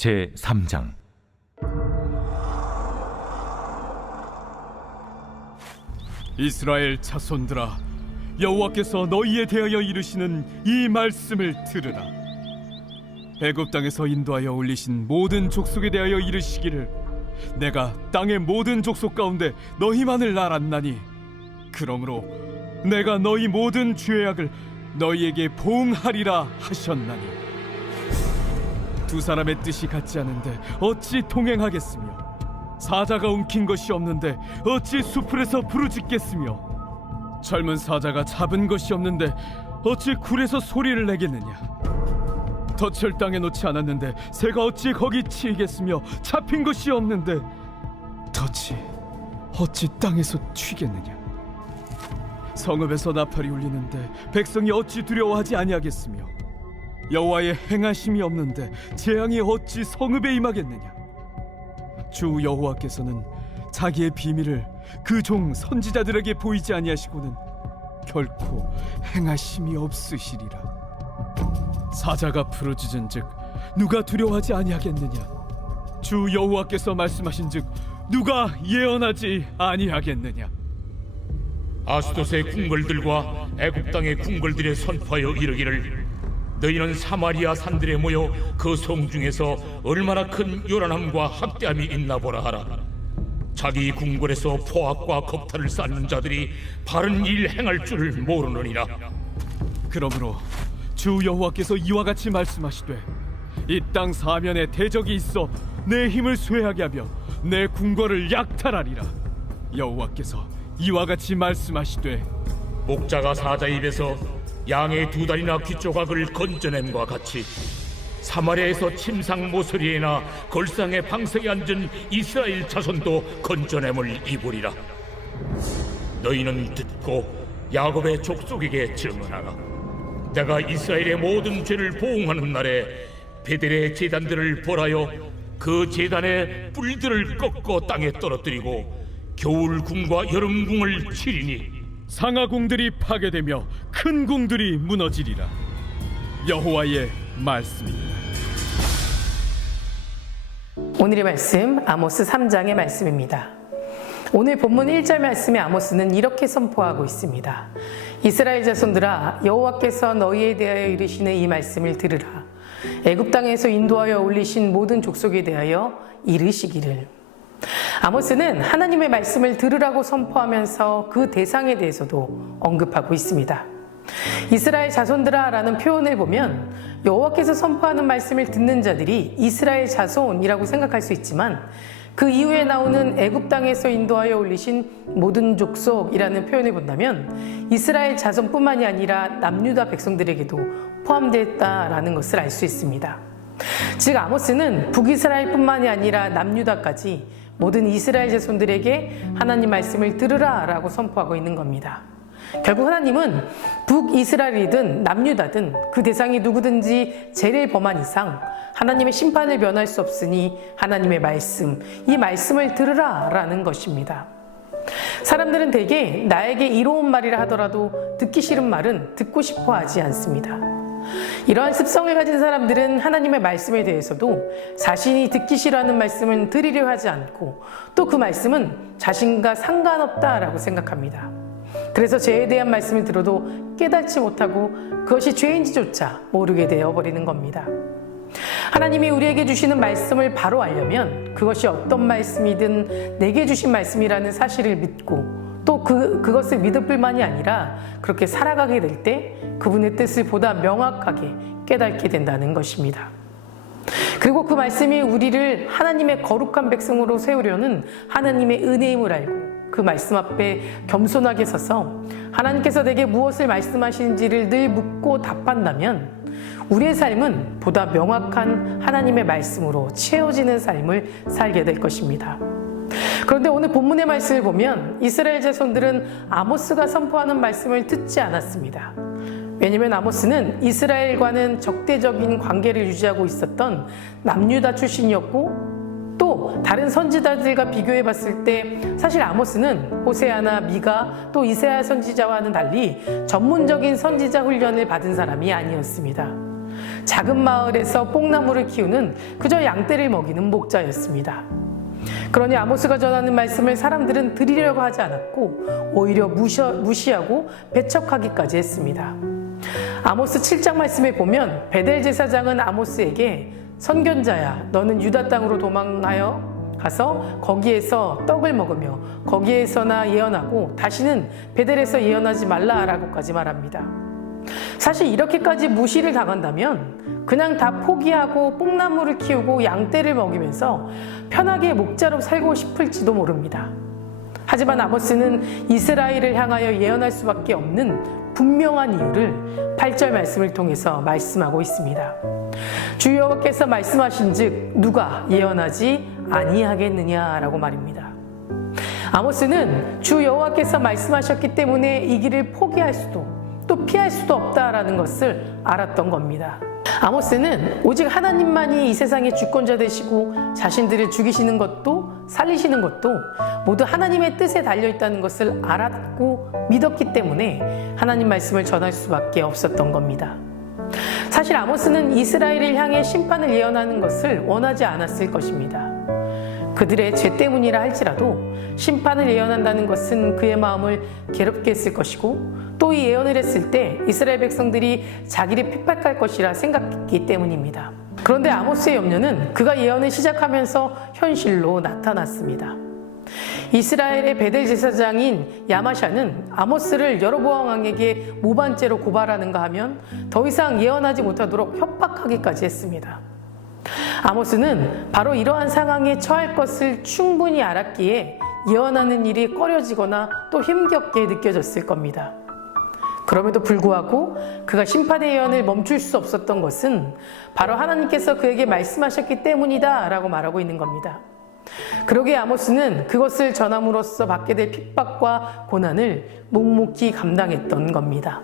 제3장. 이스라엘 자손들아, 여호와께서 너희에 대하여 이르시는 이 말씀을 들으라. 애굽 땅에서 인도하여 올리신 모든 족속에 대하여 이르시기를, 내가 땅의 모든 족속 가운데 너희만을 알았나니, 그러므로 내가 너희 모든 죄악을 너희에게 보응하리라 하셨나니, 두 사람의 뜻이 같지 않은데 어찌 동행하겠으며, 사자가 움킨 것이 없는데 어찌 수풀에서 부르짖겠으며, 젊은 사자가 잡은 것이 없는데 어찌 굴에서 소리를 내겠느냐. 덫을 땅에 놓지 않았는데 새가 어찌 거기 치이겠으며, 잡힌 것이 없는데 덫이 어찌 땅에서 튀겠느냐. 성읍에서 나팔이 울리는데 백성이 어찌 두려워하지 아니하겠으며, 여호와의 행하심이 없는데 재앙이 어찌 성읍에 임하겠느냐. 주 여호와께서는 자기의 비밀을 그 종 선지자들에게 보이지 아니하시고는 결코 행하심이 없으시리라. 사자가 부르짖은즉 누가 두려워하지 아니하겠느냐. 주 여호와께서 말씀하신즉 누가 예언하지 아니하겠느냐. 아스돗의 궁궐들과 애굽 땅의 궁궐들에 선포하여 이르기를, 너희는 사마리아 산들에 모여 그 성 중에서 얼마나 큰 요란함과 학대함이 있나 보라 하라. 자기 궁궐에서 포악과 겁탈을 쌓는 자들이 바른 일 행할 줄을 모르느니라. 그러므로 주 여호와께서 이와 같이 말씀하시되, 이 땅 사면에 대적이 있어 내 힘을 쇠하게 하며 내 궁궐을 약탈하리라. 여호와께서 이와 같이 말씀하시되, 목자가 사자 입에서 양의 두 다리나 귀 조각을 건져냄과 같이 사마리아에서 침상 모서리에나 걸상의 방석에 앉은 이스라엘 자손도 건져냄을 입으리라. 너희는 듣고 야곱의 족속에게 증언하라. 내가 이스라엘의 모든 죄를 보응하는 날에 베델의 제단들을 벌하여 그 제단의 뿔들을 꺾어 땅에 떨어뜨리고 겨울궁과 여름궁을 치리니, 상하궁들이 파괴되며 큰 궁들이 무너지리라. 여호와의 말씀입니다. 오늘의 말씀 아모스 3장의 말씀입니다. 오늘 본문 1절 말씀에 아모스는 이렇게 선포하고 있습니다. 이스라엘 자손들아, 여호와께서 너희에 대하여 이르시는 이 말씀을 들으라. 애굽 땅에서 인도하여 올리신 모든 족속에 대하여 이르시기를. 아모스는 하나님의 말씀을 들으라고 선포하면서 그 대상에 대해서도 언급하고 있습니다. 이스라엘 자손들아 라는 표현을 보면 여호와께서 선포하는 말씀을 듣는 자들이 이스라엘 자손이라고 생각할 수 있지만, 그 이후에 나오는 애굽 땅에서 인도하여 올리신 모든 족속이라는 표현을 본다면 이스라엘 자손뿐만이 아니라 남유다 백성들에게도 포함되었다라는 것을 알 수 있습니다. 즉 아모스는 북이스라엘뿐만이 아니라 남유다까지 모든 이스라엘 자손들에게 하나님 말씀을 들으라 라고 선포하고 있는 겁니다. 결국 하나님은 북이스라엘이든 남유다든 그 대상이 누구든지 죄를 범한 이상 하나님의 심판을 면할 수 없으니 하나님의 말씀, 이 말씀을 들으라 라는 것입니다. 사람들은 대개 나에게 이로운 말이라 하더라도 듣기 싫은 말은 듣고 싶어 하지 않습니다. 이러한 습성을 가진 사람들은 하나님의 말씀에 대해서도 자신이 듣기 싫어하는 말씀은 들으려 하지 않고, 또 그 말씀은 자신과 상관없다라고 생각합니다. 그래서 죄에 대한 말씀을 들어도 깨닫지 못하고 그것이 죄인지조차 모르게 되어버리는 겁니다. 하나님이 우리에게 주시는 말씀을 바로 알려면 그것이 어떤 말씀이든 내게 주신 말씀이라는 사실을 믿고, 또 그것을 믿을 뿐만이 아니라 그렇게 살아가게 될 때 그분의 뜻을 보다 명확하게 깨닫게 된다는 것입니다. 그리고 그 말씀이 우리를 하나님의 거룩한 백성으로 세우려는 하나님의 은혜임을 알고 그 말씀 앞에 겸손하게 서서 하나님께서 내게 무엇을 말씀하시는지를 늘 묻고 답한다면 우리의 삶은 보다 명확한 하나님의 말씀으로 채워지는 삶을 살게 될 것입니다. 그런데 오늘 본문의 말씀을 보면 이스라엘 자손들은 아모스가 선포하는 말씀을 듣지 않았습니다. 왜냐하면 아모스는 이스라엘과는 적대적인 관계를 유지하고 있었던 남유다 출신이었고, 또 다른 선지자들과 비교해 봤을 때 사실 아모스는 호세아나 미가 또 이사야 선지자와는 달리 전문적인 선지자 훈련을 받은 사람이 아니었습니다. 작은 마을에서 뽕나무를 키우는 그저 양떼를 먹이는 목자였습니다. 그러니 아모스가 전하는 말씀을 사람들은 들으려고 하지 않았고 오히려 무시하고 배척하기까지 했습니다. 아모스 7장 말씀에 보면 베델 제사장은 아모스에게 선견자야, 너는 유다 땅으로 도망하여 가서 거기에서 떡을 먹으며 거기에서나 예언하고 다시는 베델에서 예언하지 말라라고까지 말합니다. 사실 이렇게까지 무시를 당한다면 그냥 다 포기하고 뽕나무를 키우고 양떼를 먹이면서 편하게 목자로 살고 싶을지도 모릅니다. 하지만 아모스는 이스라엘을 향하여 예언할 수밖에 없는 분명한 이유를 8절 말씀을 통해서 말씀하고 있습니다. 주 여호와께서 말씀하신즉 누가 예언하지 아니하겠느냐라고 말입니다. 아모스는 주 여호와께서 말씀하셨기 때문에 이 길을 포기할 수도 또 피할 수도 없다라는 것을 알았던 겁니다. 아모스는 오직 하나님만이 이 세상의 주권자 되시고 자신들을 죽이시는 것도 살리시는 것도 모두 하나님의 뜻에 달려있다는 것을 알았고 믿었기 때문에 하나님 말씀을 전할 수밖에 없었던 겁니다. 사실 아모스는 이스라엘을 향해 심판을 예언하는 것을 원하지 않았을 것입니다. 그들의 죄 때문이라 할지라도 심판을 예언한다는 것은 그의 마음을 괴롭게 했을 것이고 또 이 예언을 했을 때 이스라엘 백성들이 자기를 핍박할 것이라 생각했기 때문입니다. 그런데 아모스의 염려는 그가 예언을 시작하면서 현실로 나타났습니다. 이스라엘의 베델 제사장인 야마샤는 아모스를 여로보암 왕에게 모반죄로 고발하는가 하면 더 이상 예언하지 못하도록 협박하기까지 했습니다. 아모스는 바로 이러한 상황에 처할 것을 충분히 알았기에 예언하는 일이 꺼려지거나 또 힘겹게 느껴졌을 겁니다. 그럼에도 불구하고 그가 심판의 예언을 멈출 수 없었던 것은 바로 하나님께서 그에게 말씀하셨기 때문이다 라고 말하고 있는 겁니다. 그러기에 아모스는 그것을 전함으로써 받게 될 핍박과 고난을 묵묵히 감당했던 겁니다.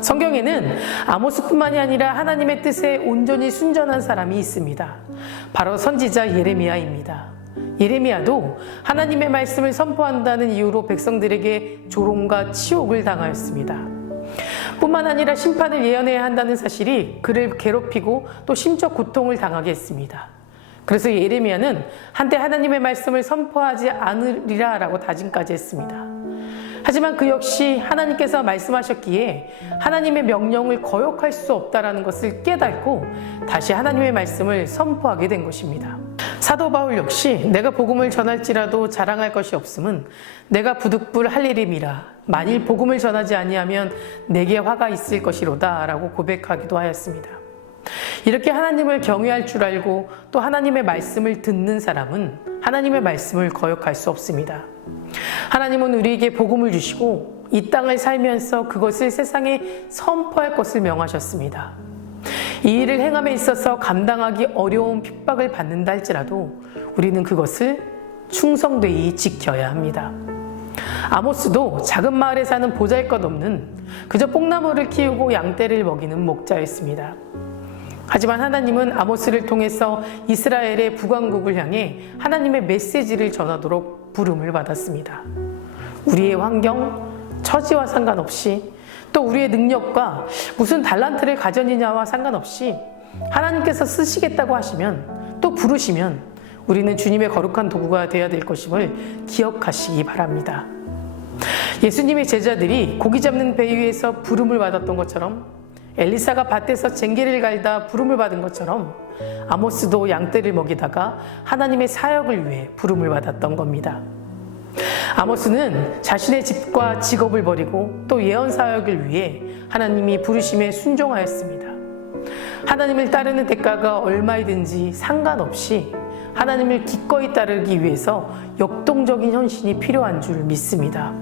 성경에는 아모스뿐만이 아니라 하나님의 뜻에 온전히 순전한 사람이 있습니다. 바로 선지자 예레미야입니다. 예레미야도 하나님의 말씀을 선포한다는 이유로 백성들에게 조롱과 치욕을 당하였습니다. 뿐만 아니라 심판을 예언해야 한다는 사실이 그를 괴롭히고 또 심적 고통을 당하게 했습니다. 그래서 예레미야는 한때 하나님의 말씀을 선포하지 않으리라 라고 다짐까지 했습니다. 하지만 그 역시 하나님께서 말씀하셨기에 하나님의 명령을 거역할 수 없다는 것을 깨닫고 다시 하나님의 말씀을 선포하게 된 것입니다. 사도 바울 역시 내가 복음을 전할지라도 자랑할 것이 없음은 내가 부득불 할 일임이라 만일 복음을 전하지 아니하면 내게 화가 있을 것이로다 라고 고백하기도 하였습니다. 이렇게 하나님을 경외할 줄 알고 또 하나님의 말씀을 듣는 사람은 하나님의 말씀을 거역할 수 없습니다. 하나님은 우리에게 복음을 주시고 이 땅을 살면서 그것을 세상에 선포할 것을 명하셨습니다. 이 일을 행함에 있어서 감당하기 어려운 핍박을 받는다 할지라도 우리는 그것을 충성되이 지켜야 합니다. 아모스도 작은 마을에 사는 보잘것없는 그저 뽕나무를 키우고 양떼를 먹이는 목자였습니다. 하지만 하나님은 아모스를 통해서 이스라엘의 북왕국을 향해 하나님의 메시지를 전하도록 부름을 받았습니다. 우리의 환경, 처지와 상관없이 또 우리의 능력과 무슨 달란트를 가졌느냐와 상관없이 하나님께서 쓰시겠다고 하시면 또 부르시면 우리는 주님의 거룩한 도구가 되어야 될 것임을 기억하시기 바랍니다. 예수님의 제자들이 고기 잡는 배 위에서 부름을 받았던 것처럼 엘리사가 밭에서 쟁기를 갈다 부름을 받은 것처럼 아모스도 양떼를 먹이다가 하나님의 사역을 위해 부름을 받았던 겁니다. 아모스는 자신의 집과 직업을 버리고 또 예언 사역을 위해 하나님이 부르심에 순종하였습니다. 하나님을 따르는 대가가 얼마이든지 상관없이 하나님을 기꺼이 따르기 위해서 역동적인 헌신이 필요한 줄 믿습니다.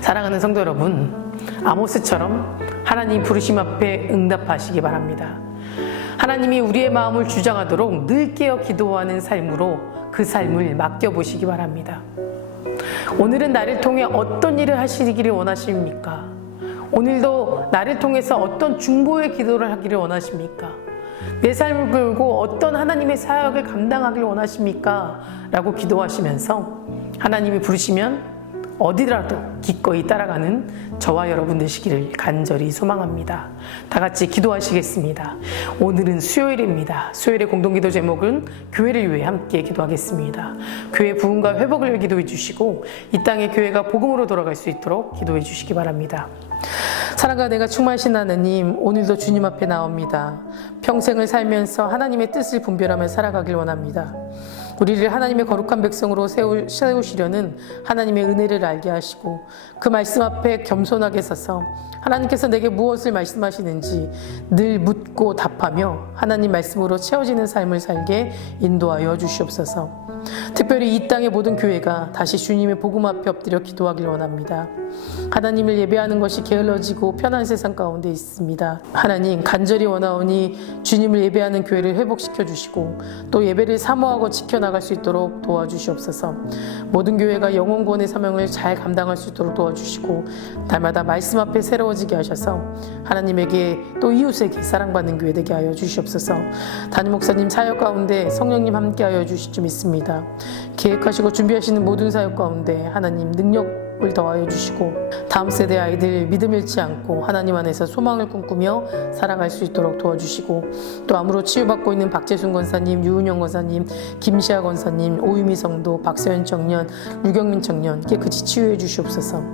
사랑하는 성도 여러분, 아모스처럼 하나님 부르심 앞에 응답하시기 바랍니다. 하나님이 우리의 마음을 주장하도록 늘 깨어 기도하는 삶으로 그 삶을 맡겨보시기 바랍니다. 오늘은 나를 통해 어떤 일을 하시기를 원하십니까? 오늘도 나를 통해서 어떤 중보의 기도를 하기를 원하십니까? 내 삶을 걸고 어떤 하나님의 사역을 감당하기를 원하십니까? 라고 기도하시면서 하나님이 부르시면 어디라도 기꺼이 따라가는 저와 여러분 되시기를 간절히 소망합니다. 다 같이 기도하시겠습니다. 오늘은 수요일입니다. 수요일의 공동기도 제목은 교회를 위해 함께 기도하겠습니다. 교회 부흥과 회복을 위해 기도해 주시고 이 땅의 교회가 복음으로 돌아갈 수 있도록 기도해 주시기 바랍니다. 사랑과 내가 충만하신 하나님, 오늘도 주님 앞에 나옵니다. 평생을 살면서 하나님의 뜻을 분별하며 살아가길 원합니다. 우리를 하나님의 거룩한 백성으로 세우시려는 하나님의 은혜를 알게 하시고 그 말씀 앞에 겸손하게 서서 하나님께서 내게 무엇을 말씀하시는지 늘 묻고 답하며 하나님 말씀으로 채워지는 삶을 살게 인도하여 주시옵소서. 특별히 이 땅의 모든 교회가 다시 주님의 복음 앞에 엎드려 기도하길 원합니다. 하나님을 예배하는 것이 게을러지고 편한 세상 가운데 있습니다. 하나님, 간절히 원하오니 주님을 예배하는 교회를 회복시켜 주시고 또 예배를 사모하고 지켜나갈 수 있도록 도와주시옵소서. 모든 교회가 영혼 구원의 사명을 잘 감당할 수 있도록 도와주시고 날마다 말씀 앞에 새로워지게 하셔서 하나님에게 또 이웃에게 사랑받는 교회 되게 하여 주시옵소서. 담임 목사님 사역 가운데 성령님 함께하여 주실 줄 믿습니다. 계획하시고 준비하시는 모든 사역 가운데 하나님 능력을 더하여 주시고 다음 세대 아이들 믿음 잃지 않고 하나님 안에서 소망을 꿈꾸며 살아갈 수 있도록 도와주시고 또 암으로 치유받고 있는 박재순 권사님, 유은영 권사님, 김시아 권사님, 오유미 성도, 박서연 청년, 유경민 청년 깨끗이 치유해 주시옵소서.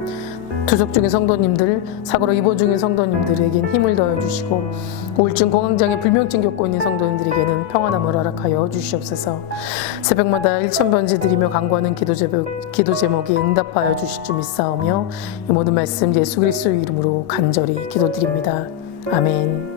투석 중인 성도님들, 사고로 입원 중인 성도님들에겐 힘을 더해 주시고 우울증, 공황장애, 불면증 겪고 있는 성도님들에게는 평안함을 허락하여 주시옵소서. 새벽마다 1000번째 드리며 간구하는 기도 제목에 응답하여 주실 줄 믿사오며 이 모든 말씀 예수 그리스도의 이름으로 간절히 기도드립니다. 아멘.